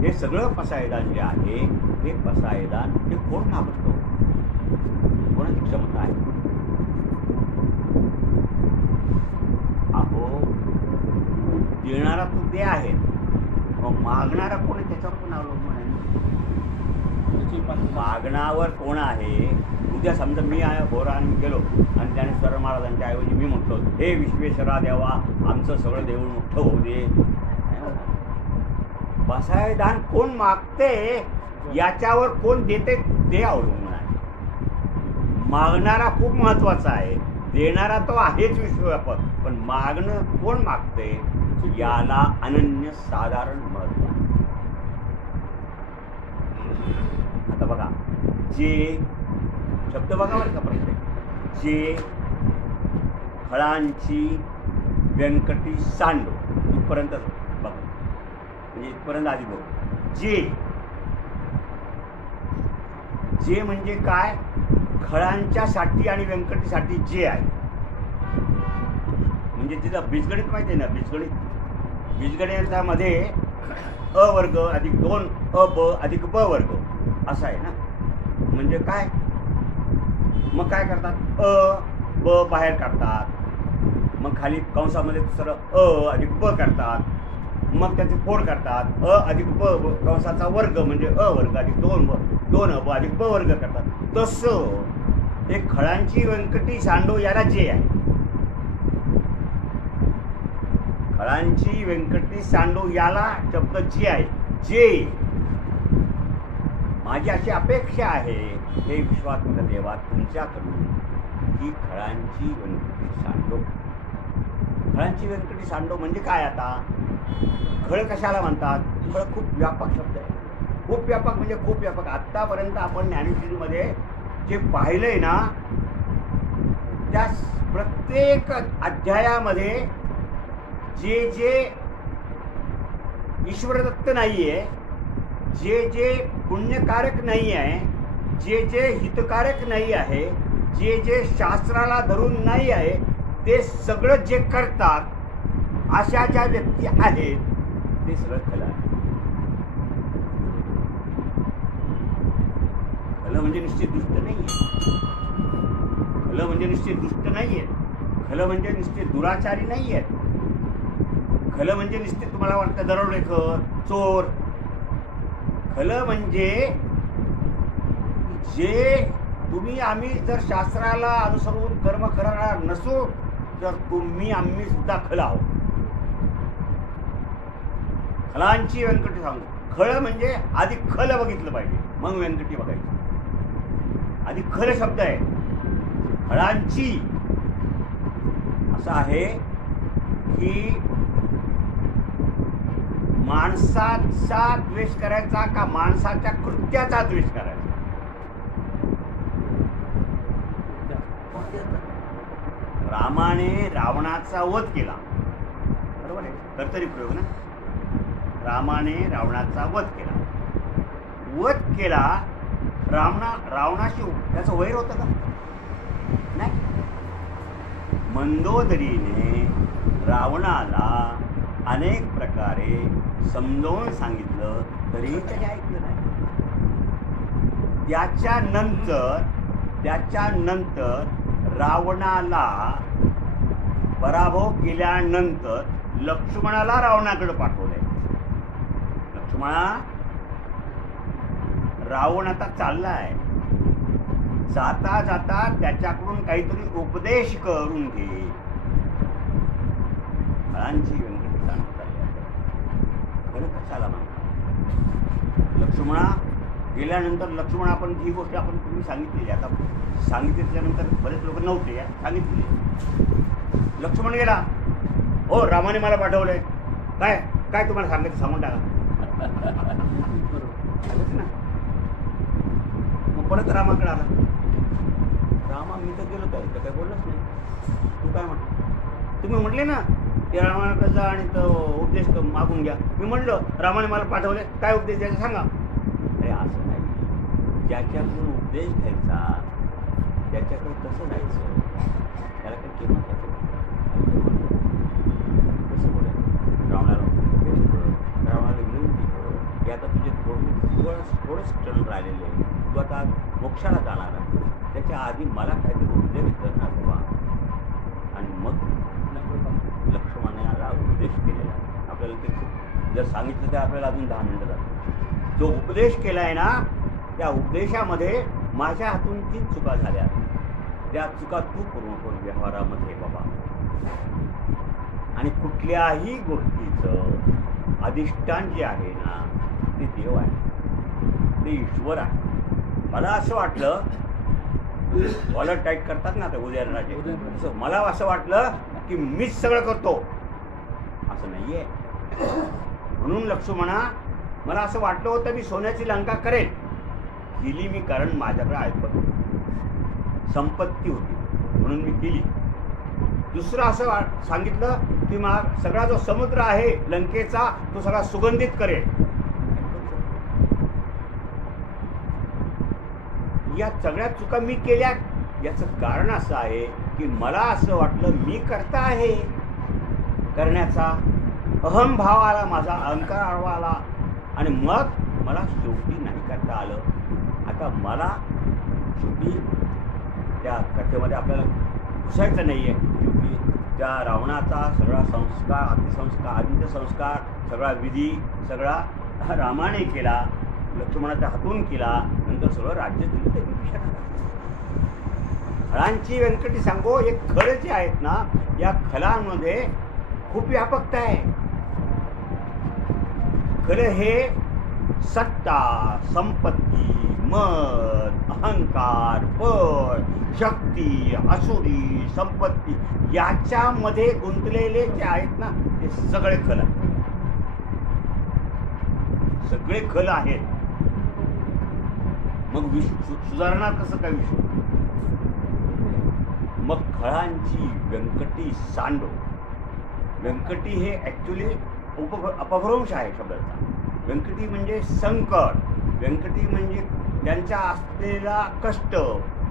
हे सगळं पसायदान जे आहे हे पसायदान हे कोण मागतो? कोणाची क्षमता आहे? अहो, देणारा तो ते आहे, मग मागणारा कोण आहे त्याच्यावर पण अवलंबून आहे. मागणावर कोण आहे? उद्या समजा मी आहे भोरा आणि मी गेलो आणि ज्ञानेश्वर महाराजांच्या ऐवजी मी म्हटलो, हे विश्वेश्वरा देवा आमचं सगळं देऊळ मोठं होऊ दे. पसायदान कोण मागते याच्यावर कोण देते ते अवलंबून आहे. मागणारा खूप महत्वाचा आहे, देणारा तो आहेच विश्वव्यापक, पण मागणं कोण मागते याला अनन्य साधारण महत्व आहे. आता बघा, जे शब्द बघा बरं का प्रत्येक, जे फळांची व्यंकटी सांडो इथपर्यंत बघा, म्हणजे इथपर्यंत आधी बघ. जे म्हणजे काय? खळांच्या साठी आणि व्यंकटीसाठी जे आहे, म्हणजे तिथं बीजगणित माहिती आहे ना, बीजगणितामध्ये अ वर्ग अधिक 2 अ ब अधिक ब वर्ग असं आहे ना. म्हणजे काय? मग काय करतात? अ ब बाहेर काढतात, मग खाली कंसामध्ये दुसरं अ अधिक ब करतात, मग त्याचे फोड करतात, अ अधिक ब कंसाचा वर्ग म्हणजे अ वर्ग अधिक 2 अ ब अधिक ब वर्ग करतात. तसं हे खळांची व्यंकटी सांडो याला जे आहे, खळांची व्यंकटी सांडो याला शब्द जे आहे. जे माझी अशी अपेक्षा आहे हे विश्वात्मक देवा तुमच्याकडून की खळांची व्यंकटी सांडो. खळांची व्यंकटी सांडो म्हणजे काय? आता खळ कशाला म्हणतात? खळ खूप व्यापक शब्द आहे, खूप व्यापक म्हणजे खूप व्यापक. आत्तापर्यंत आपण ज्ञानेश्वरीमध्ये जे पाहिलंय ना, त्या प्रत्येक अध्यायामध्ये जे जे ईश्वरदत्त नाही आहे, जे जे पुण्यकारक नाही आहे, जे जे हितकारक नाही आहे, जे जे शास्त्राला धरून नाही आहे, ते सगळं जे करतात अशा ज्या व्यक्ती आहेत ते सगळं खलं आहे. खलं म्हणजे निश्चित दुष्ट नाही आहे, खलं म्हणजे निश्चित दुष्ट नाही आहेत, खलं म्हणजे निश्चित दुराचारी नाही आहेत, खलं म्हणजे निश्चित तुम्हाला वाटतं दरोडेखोर चोर. खलं म्हणजे जे तुम्ही आम्ही जर शास्त्राला अनुसरून कर्म करणार नसू तर आम्ही सुद्धा खल आहोत. खलांची व्यंकटी सांगू. खळ म्हणजे आधी खल बघितलं पाहिजे, मग व्यंकटी बघायची. आधी खल शब्द आहे. खळांची असं आहे की माणसाचा द्वेष करायचा का माणसाच्या कृत्याचा द्वेष करायचा? रामाने रावणाचा वध केला, बरोबर आहे, कर्तरी प्रयोग ना. रामाने रावणाचा वध केला. रावणाशी त्याचं वैर होतं का? नाही. मंदोदरीने रावणाला अनेक प्रकारे समजावून सांगितलं तरीही त्याने ऐकलं नाही. त्याच्यानंतर रावणाला पराभव केल्यानंतर लक्ष्मणाला रावणाकडे पाठवलंय. रावण आता चाललाय, जाता जाता त्याच्याकडून काहीतरी उपदेश करून घे. फळांची व्यंकटी सांगता खरं कशाला म्हणतात? लक्ष्मणा गेल्यानंतर लक्ष्मण आपण ही गोष्ट आपण तुम्ही सांगितलेली, आता सांगितल्यानंतर बरेच लोक नव्हते सांगितले. लक्ष्मण गेला, हो रामाने मला पाठवलंय, काय तुम्हाला सांगायचं सांगून टाका. ना मग परत रामाकडे आला. रामा मी तर गेलो तर काय बोललाच नाही. तू काय म्हण? तुम्ही म्हटले ना की रामाकडे जा आणि तो उपदेश मागून घ्या. मी म्हणलं रामाने मला पाठवले, काय उपदेश द्यायचा सांगा. अरे असं नाही, ज्याच्याकडून उपदेश घ्यायचा त्याच्याकडे कसं जायचं, त्याला काही किंमत कसं बोलायचं? रावणाला उपदेश कर, रावणाला विनंती कर, की आता तुझे थोडेच क्षण राहिलेले आहे, तू आता मोक्षाला जाणार आहे, त्याच्या आधी मला काहीतरी उपदेश करणार बाबा. आणि मग लक्ष्मणाला उपदेश केलेला आहे. आपल्याला ते जर सांगितलं तर आपल्याला अजून 10 मिनिटं जातात. जो उपदेश केला आहे ना, त्या उपदेशामध्ये माझ्या हातून 3 चुका झाल्या, त्या चुका तू करू नको व्यवहारामध्ये बाबा. आणि कुठल्याही गोष्टीचं अधिष्ठान जे आहे ना, ते देव आहे, ते ईश्वर आहे. मला असं वाटलं, कॉलर टाईट करतात ना आता उदयनराजे, असं मला असं वाटलं की मीच सगळं करतो, असं नाहीये. म्हणून लक्ष्मणा, मला असं वाटलं होतं मी सोन्याची लंका करेल, केली मी, कारण माझ्याकडे ऐकत होती, संपत्ती होती म्हणून मी केली. दुसरं असं सांगितलं की सगळा जो समुद्र आहे लंकेचा, तो सगळा सुगंधित करेल. या सगळ्या चुका मी केल्या. याचं कारण असं आहे की मला असं वाटलं मी करता आहे, करण्याचा अहंभाव आला, माझा अहंकार आला, आणि मग मला शेवटी नाही करता आलं. आता मला शेवटी त्या कथेमध्ये आपल्याला घुसायचं नाही आहे. शेवटी त्या रावणाचा सगळा संस्कार, अतिसंस्कार, अंत्यसंस्कार, सगळा विधी सगळा रामाने केला, लक्ष्मणाच्या हातून केला, नंतर सगळं राज्य दिलं ते विभीषणाला. खळांची व्यंकटी सांगो, हे खळ जे आहेत ना, या खलांमध्ये खूप व्यापकता आहे. खल हे सत्ता, संपत्ती, मद, अहंकार, बळ, शक्ती, असुरी, संपत्ती याच्यामध्ये गुंतलेले जे आहेत ना, ते सगळे खल आहेत, सगळे खल आहेत. मग सुधारणार कसं काय विश्व? मग खळांची व्यंकटी सांडो. व्यंकटी हे ॲक्च्युली अपभ्रंश आहे शब्दाचा. व्यंकटी म्हणजे संकट, व्यंकटी म्हणजे त्यांच्या असलेला कष्ट,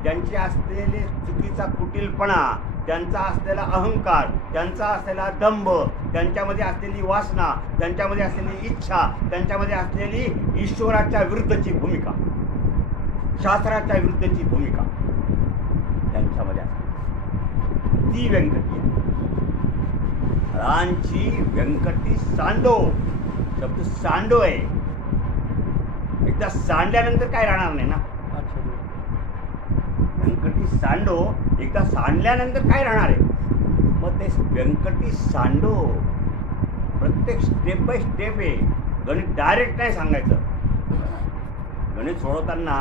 त्यांचे असलेले चुकीचा कुटीलपणा, त्यांचा असलेला अहंकार, त्यांचा असलेला दंभ, त्यांच्यामध्ये असलेली वासना, त्यांच्यामध्ये असलेली इच्छा, त्यांच्यामध्ये असलेली ईश्वराच्या विरुद्धची भूमिका, शास्त्राच्या विरुद्धची भूमिका त्यांच्यामध्ये असते, ती व्यंकटी आहे. खळांची व्यंकटी सांडो. शब्द सांडो आहे. एकदा सांडल्यानंतर काय राहणार नाही ना. व्यंकटी सांडो, एकदा सांडल्यानंतर काय राहणार आहे? मग ते व्यंकटी सांडो. प्रत्येक स्टेप बाय स्टेप आहे. गणित डायरेक्ट नाही सांगायचं. गणित सोडवताना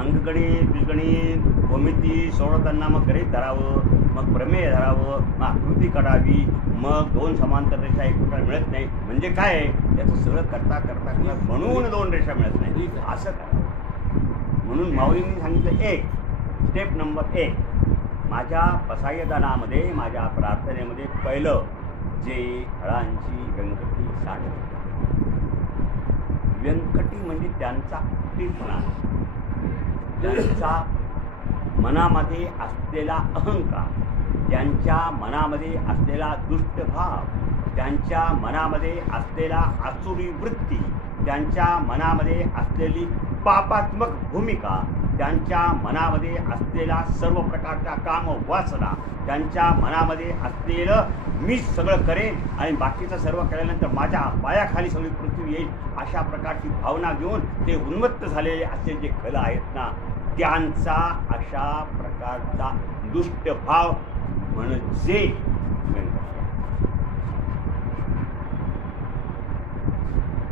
अंकगणित, बीजगणित, भूमिती सोडवताना मग गणित धरावं, मग प्रमेय धरावं, मग आकृती काढावी, मग 2 समांतर रेषा एकमेकाला मिळत नाही म्हणजे काय, त्याचं सगळं करता करता म्हणून 2 रेषा मिळत नाही, असं करावं. म्हणून माऊलींनी सांगितलं, 1 स्टेप नंबर 1 माझ्या पसायदानामध्ये, माझ्या प्रार्थनेमध्ये पहिलं जे खळांची व्यंकटी सांडो. व्यंकटी म्हणजे त्यांचा कुटीलपणा, त्यांचा मनामध्ये असलेला अहंकार, त्यांच्या मनामध्ये असलेला दुष्टभाव, त्यांच्या मनामध्ये असलेला आसुरी वृत्ती, त्यांच्या मनामध्ये असलेली पापात्मक भूमिका, त्यांच्या मनामध्ये असलेला सर्व प्रकारच्या काम वासना, त्यांच्या मनामध्ये असलेलं मी सगळं करेन आणि बाकीचं सर्व केल्यानंतर माझ्या पायाखाली सगळी पृथ्वी येईल, अशा प्रकारची भावना घेऊन ते उन्मत्त झालेले असे जे खल आहेत ना, त्यांचा अशा प्रकारचा दुष्टभाव म्हणजे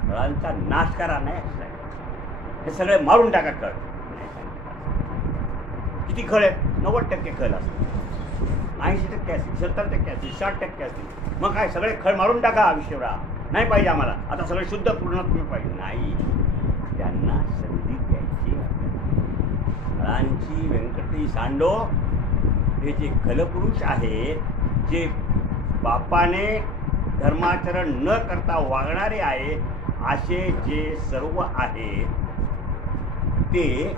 खळांचा नाश करा नाही, हे सगळे मारून टाका. खळ किती खळ आहे? 90% खळ असतील, 80% असतील, 70% असतील, 60% असतील. मग काय सगळे खळ मारून टाका? आयुष्यभरा नाही पाहिजे आम्हाला, आता सगळे शुद्ध पूर्णत्व पाहिजे. नाही, त्यांना संधी द्यायची. खळांची व्यंकटी सांडो. हे जे खलपुरुष आहेत, जे बापाने धर्माचरण न करता वागणारे आहेत, असे जे सर्व आहेत ते